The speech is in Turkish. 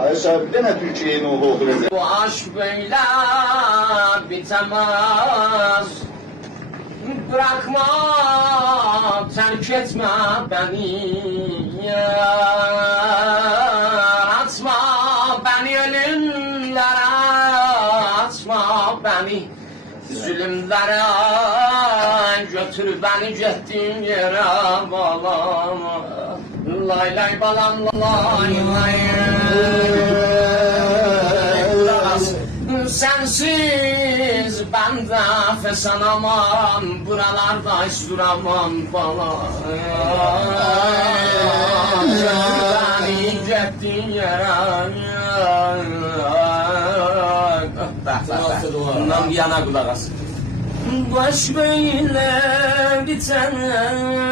Aşağı deme Türkiye'yi ne olur. Bu aşk böyle bitemez. Bırakma, terk etme beni. Atma beni ölümlere, atma beni zulümlere. Götür beni gittiğin yere balam. Lay lay balam lay lay. Sensiz ben de fesanamam, buralarda hiç duramam balam. Beni gittiğin yere. Bundan bir yana kulak as. Baş böyle bitenez.